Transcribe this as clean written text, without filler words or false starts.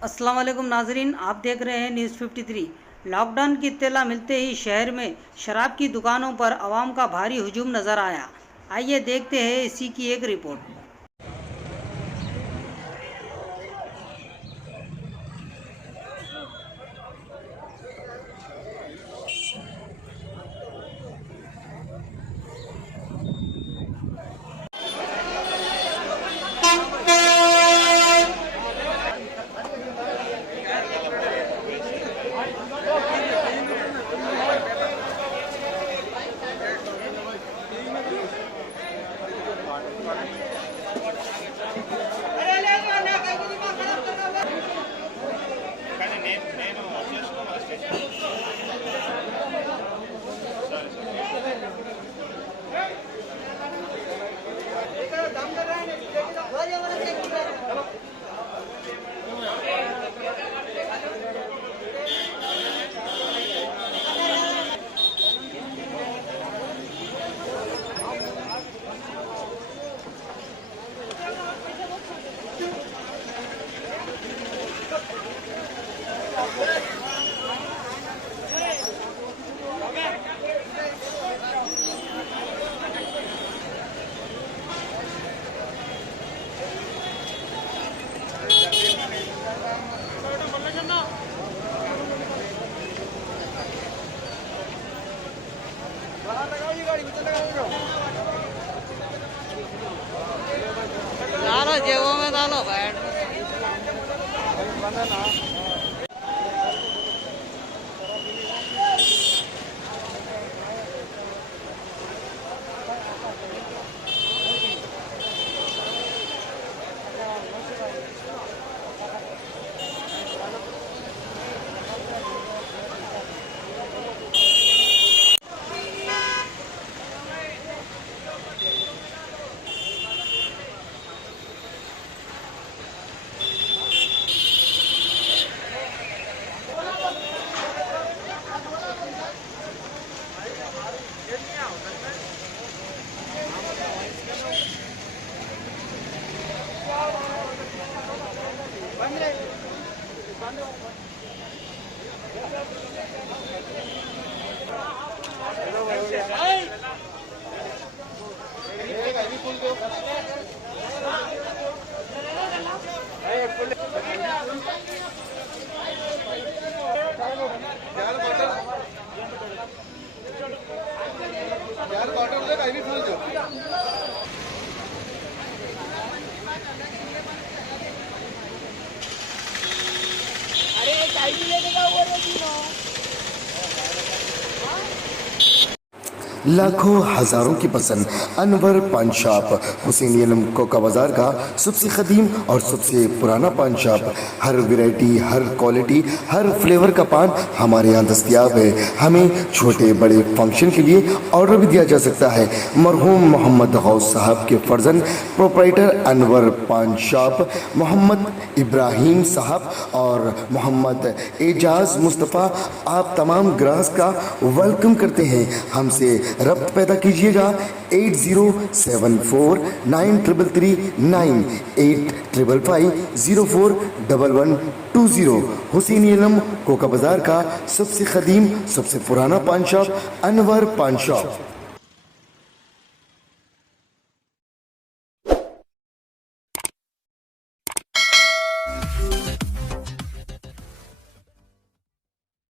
अस्सलाम वालेकुम नाजरीन, आप देख रहे हैं न्यूज़ 53। लॉकडाउन की इत्तला मिलते ही शहर में शराब की दुकानों पर अवाम का भारी हुजूम नज़र आया। आइए देखते हैं इसी की एक रिपोर्ट। डालो जेबों में डालो बैठ लाखों हजारों की पसंद अनवर पान शॉप हुसैनी आलम कोका बाजार का सबसे कदीम और सबसे पुराना पान शॉप। हर वैरायटी, हर क्वालिटी, हर फ्लेवर का पान हमारे यहाँ दस्तयाब है। हमें छोटे बड़े फंक्शन के लिए ऑर्डर भी दिया जा सकता है। मरहूम मोहम्मद गौस साहब के फर्जंद प्रोप्राइटर अनवर पान शॉप मोहम्मद इब्राहिम साहब और मोहम्मद एजाज मुस्तफ़ा आप तमाम ग्राहक का वेलकम करते हैं। हमसे रब्त पैदा कीजिएगा 8074933339 8555041120। हुसैनी आलम कोका बाजार का सबसे कदीम सबसे पुराना पान शॉप अनवर पान शॉप।